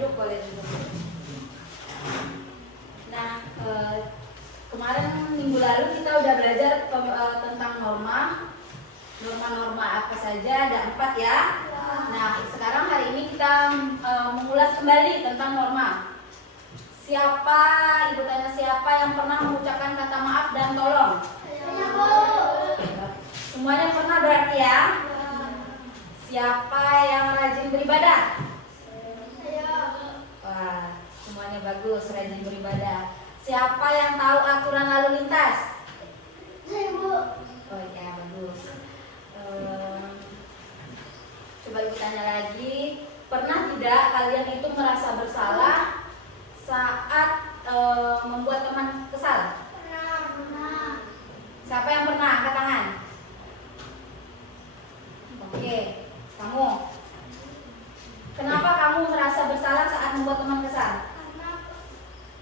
duduk, boleh duduk. Nah, kemarin minggu lalu kita udah belajar tentang norma-norma apa saja, ada 4 ya. Nah, sekarang hari ini kita mengulas kembali tentang norma. Siapa, Ibu tanya, siapa yang pernah mengucapkan kata maaf dan tolong? Saya, Bu. Semuanya pernah berarti ya? Siapa yang rajin beribadah? Saya. Wah, semuanya bagus, rajin beribadah. Siapa yang tahu aturan lalu lintas? Saya, Bu. Oh ya, bagus. Coba Ibu tanya lagi, pernah tidak kalian itu merasa bersalah saat membuat teman kesal? Pernah. Siapa yang pernah? Angkat tangan. Oke, kamu. Kenapa kamu merasa bersalah saat membuat teman kesal?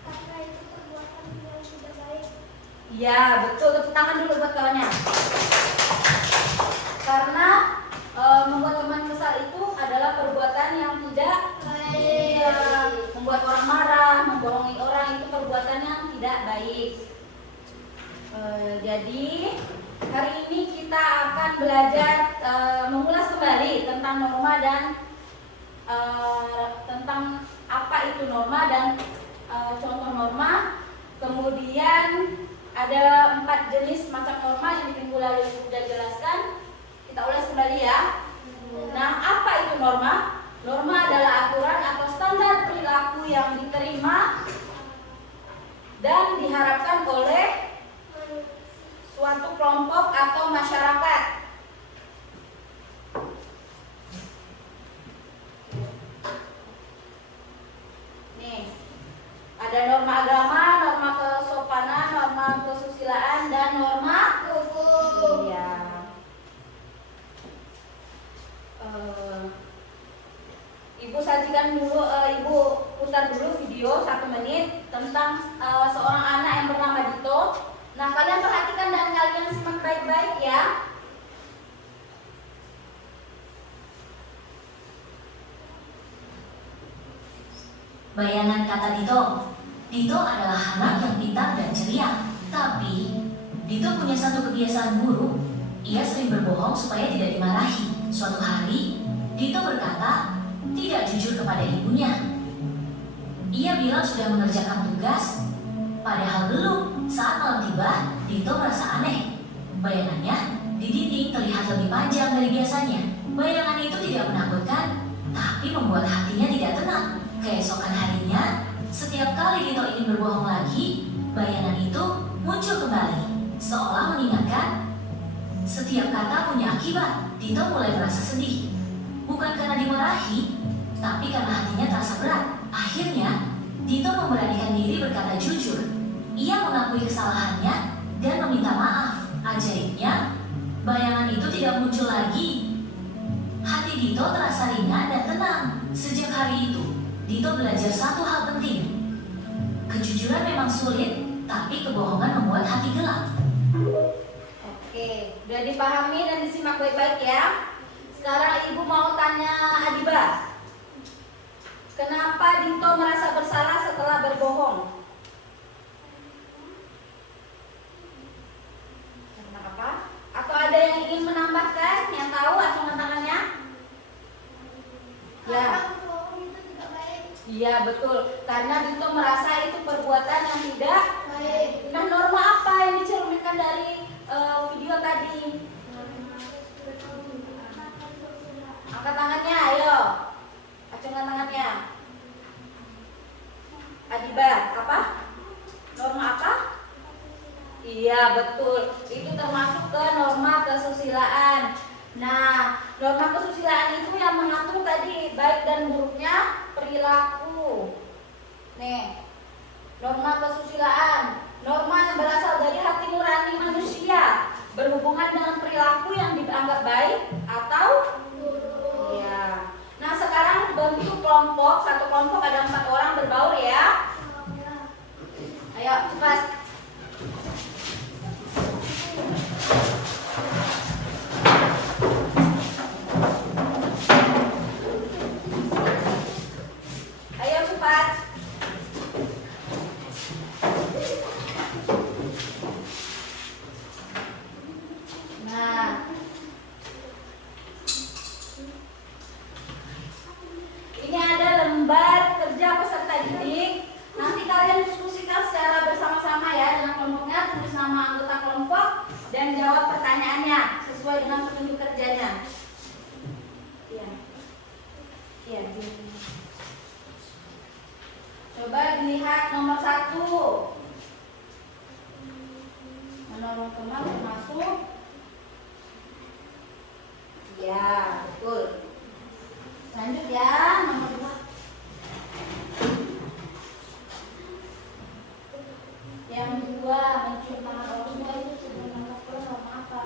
Karena itu perbuatan yang tidak baik. Iya, betul. Tepuk tangan dulu buat kawannya. Karena membuat teman kesal itu adalah perbuatan yang tidak Baik. membuat orang marah, membohongi orang, itu perbuatan yang tidak baik. Jadi hari ini kita akan belajar mengulas kembali tentang norma dan tentang apa itu norma dan contoh norma. Kemudian ada 4 jenis macam norma yang di minggu lalu sudah jelaskan. Kita ulas kembali ya. Nah, apa itu norma? Norma adalah aturan atau standar perilaku yang diterima dan diharapkan oleh suatu kelompok atau masyarakat. Nih, ada norma agama, norma kesopanan, norma kesusilaan, dan norma Hukum. iya. Ibu sajikan dulu, Ibu putar dulu video 1 menit tentang seorang anak yang bernama Dito. Nah, kalian perhatikan dan kalian simak baik-baik ya. Bayangan kata Dito. Dito adalah anak yang pintar dan ceria. Tapi, Dito punya satu kebiasaan buruk. Ia sering berbohong supaya tidak dimarahi. Suatu hari, Dito berkata tidak jujur kepada ibunya. Ia bilang sudah mengerjakan tugas, padahal belum. Saat malam tiba, Dito merasa aneh. Bayangannya di dinding terlihat lebih panjang dari biasanya. Bayangan itu tidak menakutkan, tapi membuat hatinya tidak tenang. Keesokan harinya, setiap kali Dito ingin berbohong lagi, bayangan itu muncul kembali, seolah mengingatkan setiap kata punya akibat. Dito mulai merasa sedih, bukan karena dimarahi, tapi karena hatinya terasa berat. Akhirnya, Dito memberanikan diri berkata jujur. Ia mengakui kesalahannya dan meminta maaf. Ajaibnya, bayangan itu tidak muncul lagi. Hati Dito terasa ringan dan tenang. Sejak hari itu, Dito belajar satu hal penting. Kejujuran memang sulit, tapi kebohongan membuat hati gelap. Oke, udah dipahami dan disimak baik-baik ya. Sekarang Ibu mau tanya Adiba. Kenapa Dito merasa bersalah setelah berbohong? Karena apa? Atau ada yang ingin menambahkan? Yang tahu acungan tangannya? Ya. Karena berbohong itu tidak baik. Iya betul. Karena Dito merasa itu perbuatan yang tidak Baik. Nah, norma apa yang dicerminkan dari video tadi? Angkat tangannya, ayo. Acungkan tangannya. Adiba, apa? Norma apa? Iya, betul. Itu termasuk ke norma kesusilaan. Nah, norma kesusilaan itu yang mengatur tadi baik dan buruknya perilaku. Nih, norma kesusilaan. Norma yang berasal dari hati nurani manusia, berhubungan dengan perilaku yang dianggap baik atau iya. Nah, sekarang bentuk kelompok, satu kelompok ada 4 orang berbaur ya. Ayo cepat. Ayo Coba dilihat nomor 1. Menolong teman termasuk. Ya, betul. Lanjut ya, nomor 2. Yang kedua, mencium tangan orang tua itu sebelum nafas keluar norma apa?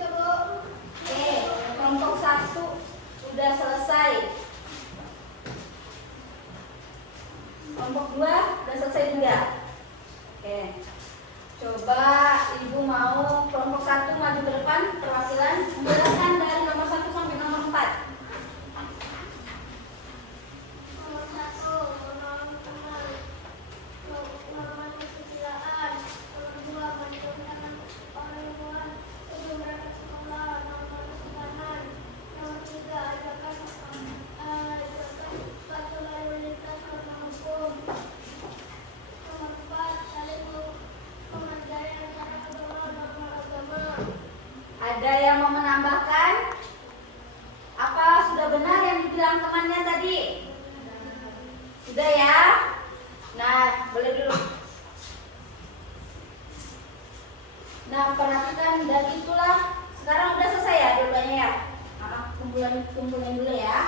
Oke, kelompok 1 sudah selesai. Kelompok 2 sudah selesai juga. Oke. Coba Ibu mau kelompok 1 maju ke depan perwakilan menjelaskan dari nomor 1 sampai nomor 4. Nomor 1, menolong teman. Norma kesusilaan. Nomor 2, mencium tangan orang tua sebelum berangkat sekolah. Norma kesopanan. Nomor 3, ajakan sepatu lalu lintas. Norma hukum. Nomor 4, saling menghargai antara kedua norma agama. Ada yang mau menambahkan? Apa sudah benar yang dibilang temannya tadi? Sudah ya? Nah, boleh dulu. Nah, perhatikan dan itulah sekarang udah selesai ya dua-duanya ya. Kumpulin dulu ya.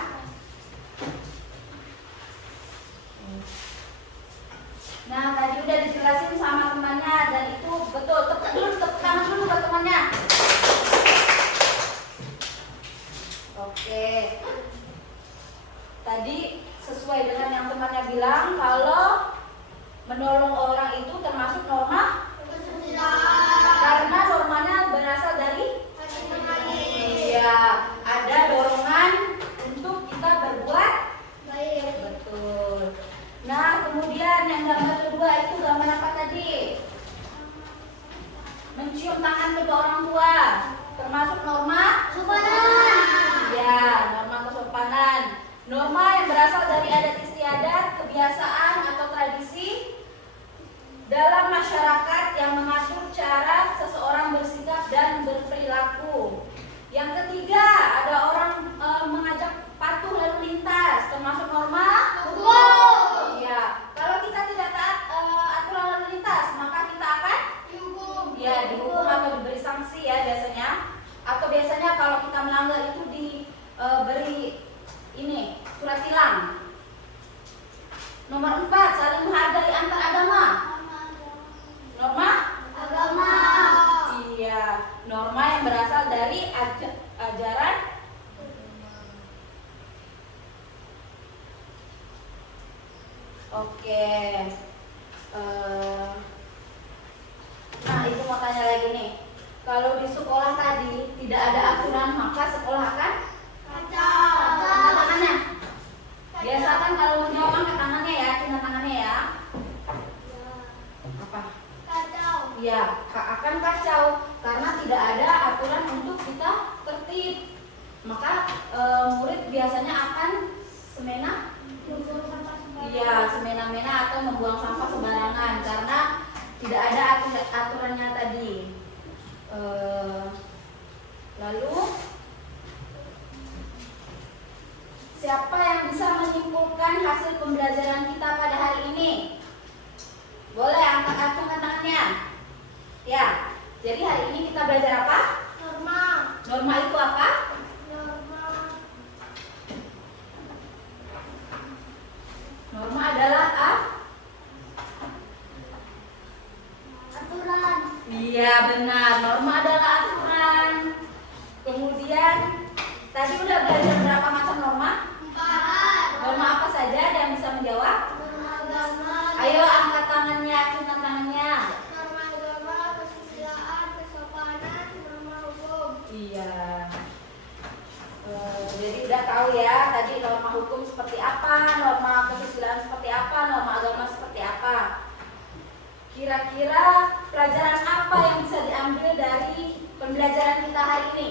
Nah, tadi udah dijelasin sama temannya dan itu betul. Tepuk tangan dulu buat temannya. Oke. Tadi sesuai dengan yang temannya bilang kalau menolong orang itu termasuk norma karena normanya berasal dari ya ada dorongan untuk kita berbuat Baik. betul. Nah, kemudian yang gambar kedua itu gambar apa tadi? Mencium tangan kedua orang tua termasuk norma Kesopanan. ya, norma kesopanan. Norma yang berasal dari adat istiadat, kebiasaan atau tradisi dalam masyarakat yang mengatur cara seseorang bersikap dan berperilaku. Yang ketiga, ada orang mengajak patuh lalu lintas, termasuk norma Hukum. ya. Kalau kita tidak taat aturan lalu lintas, maka kita akan Dihukum. ya dihukum atau diberi sanksi ya biasanya. Atau biasanya kalau kita melanggar itu diberi ini surat tilang. Nomor 4, saling menghargai antar agama. Norma Agama. iya, norma yang berasal dari ajaran oke. Nah, itu mau tanya lagi nih. Kalau di sekolah tadi tidak ada aturan, maka sekolah akan Kacau. angkat tangannya. Biasa kan kalau menjawab angkat tangannya ya, cina tangannya ya. Apa? Kacau. Ya, akan kacau karena tidak ada aturan untuk kita tertib. Maka murid biasanya akan semena Membuang sampah sembarangan. iya, semena-mena atau membuang sampah sembarangan karena tidak ada aturannya tadi. Lalu siapa yang bisa menyimpulkan hasil pembelajaran kita pada hari ini? Boleh acungkan tangannya. Ya, jadi hari ini kita belajar apa? Norma. Norma itu apa? Norma. Norma adalah Aturan. iya benar, norma adalah aturan. Kemudian tadi udah belajar berapa macam norma? 4. Norma apa saja? Ada yang bisa menjawab? Norma agama. Ayo angkat tangannya, acungkan tangannya. Norma agama, kesusilaan, kesopanan, norma hukum. Iya. Jadi udah tahu ya tadi norma hukum seperti apa, norma kesusilaan seperti apa, norma agama seperti apa. Kira-kira pelajaran apa yang bisa diambil dari pembelajaran kita hari ini?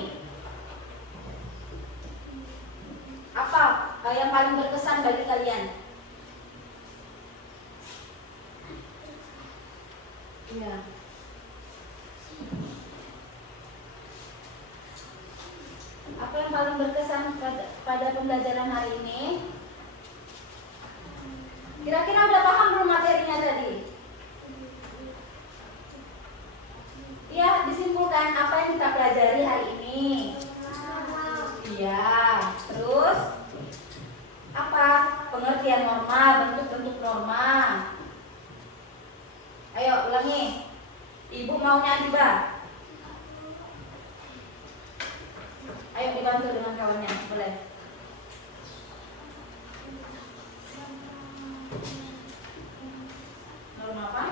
Apa yang paling berkesan bagi kalian? Iya. Apa yang paling berkesan pada pembelajaran hari ini? Kira-kira udah paham belum materinya tadi? Ya, disimpulkan apa yang kita pelajari hari ini. Iya, terus apa? Pengertian norma, bentuk-bentuk norma. Ayo ulangi. Ibu maunya Adiba. Ayo dibantu dengan kawannya, boleh. Norma apa?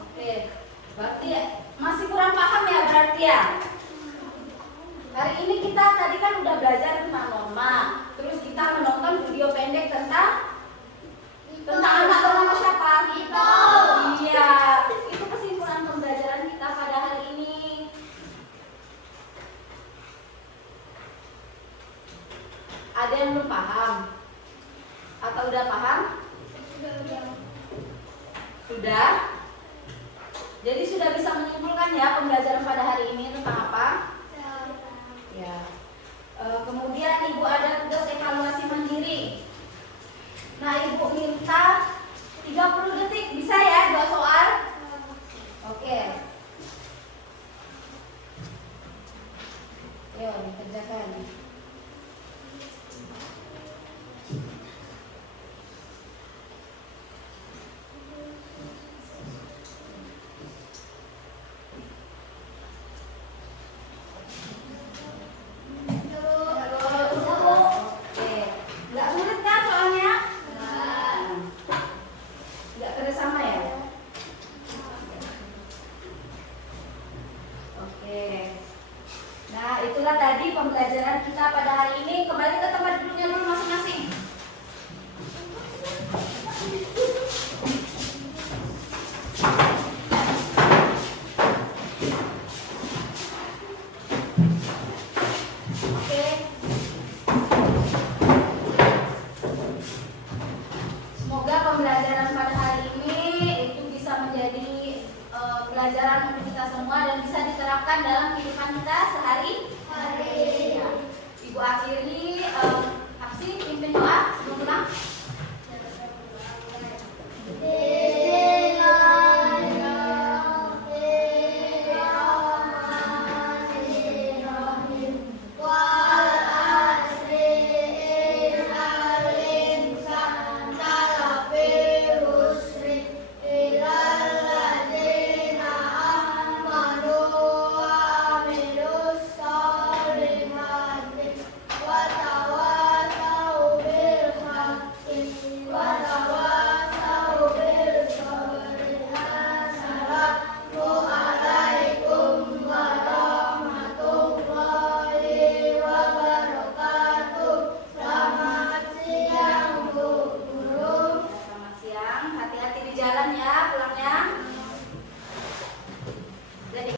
Oke, berarti masih kurang paham ya berarti ya. Hari ini kita tadi kan udah belajar tentang norma, terus kita menonton video pendek tentang anak bernama siapa? Vito. Iya, itu kesimpulan pembelajaran kita pada hari ini. Ada yang belum paham? Atau udah paham? Sudah? Jadi sudah bisa menyimpulkan ya pembelajaran pada hari ini tentang apa? Ya. Kemudian Ibu ada tugas evaluasi mandiri. Nah, Ibu minta 30 detik, bisa ya 2 soal? Oke. Ayo dikerjakan. Oke. Nggak sulit kan soalnya? Nggak kerjasama ya? Oke. Nah, itulah tadi pembelajaran kita pada hari ini. Kembali ke tempat duduknya dulu masing-masing. Oke. Semoga pembelajaran pada hari ini itu bisa menjadi pelajaran untuk kita semua dan bisa diterapkan dalam kehidupan kita sehari